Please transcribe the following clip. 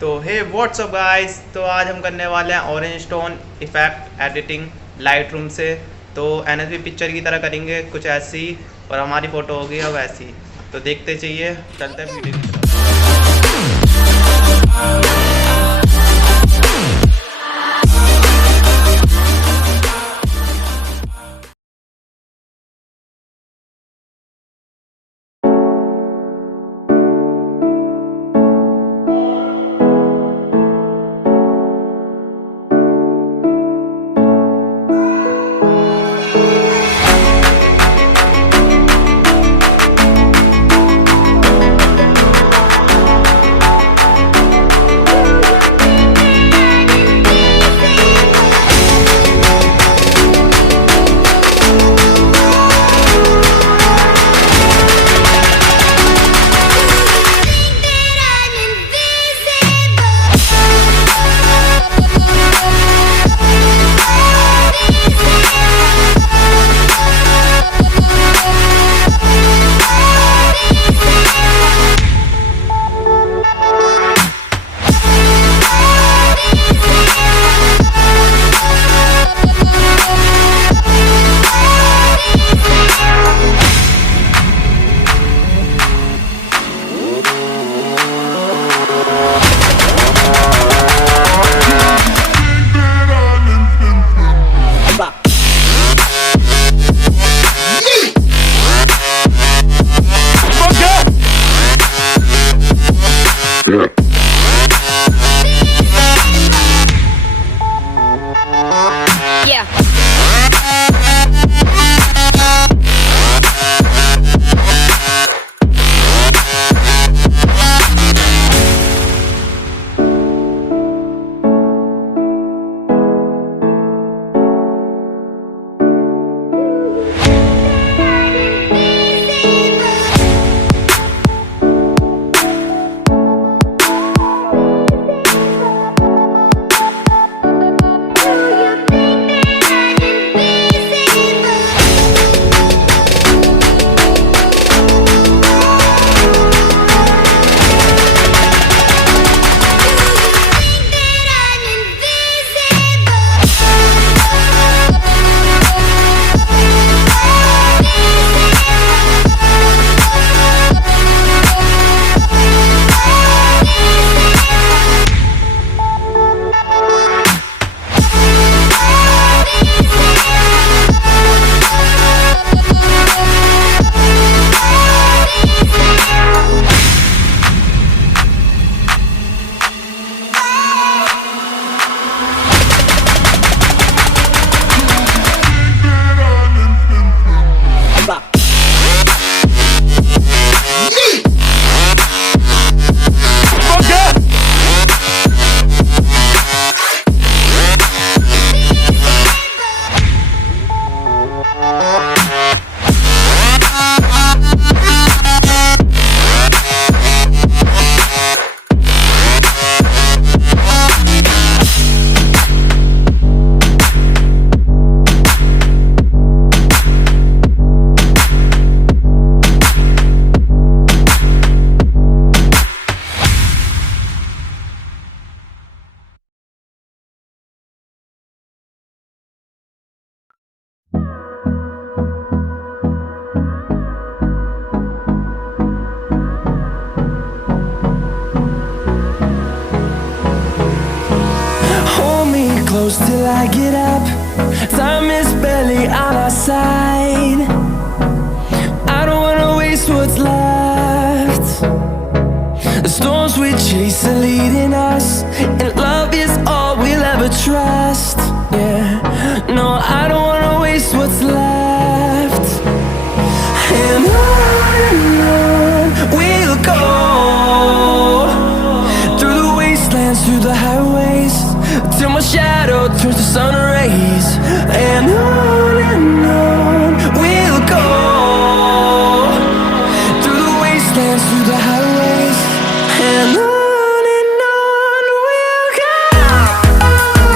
तो हे WhatsApp guys, तो आज हम करने वाले हैं orange stone effect editing light room से। तो एनएसबी पिक्चर की तरह करेंगे कुछ ऐसी, और हमारी फ़ोटो होगी अब ऐसी। तो देखते चाहिए, चलते हैं वीडियो की तरफ। Till I get up, time is barely on our side. I don't wanna waste what's left. The storms we chase are leading us, and love is all we'll ever trust. Yeah, no, I don't wanna waste what's left. And on we'll go, through the wastelands, through the highways, till my shadow turns to sun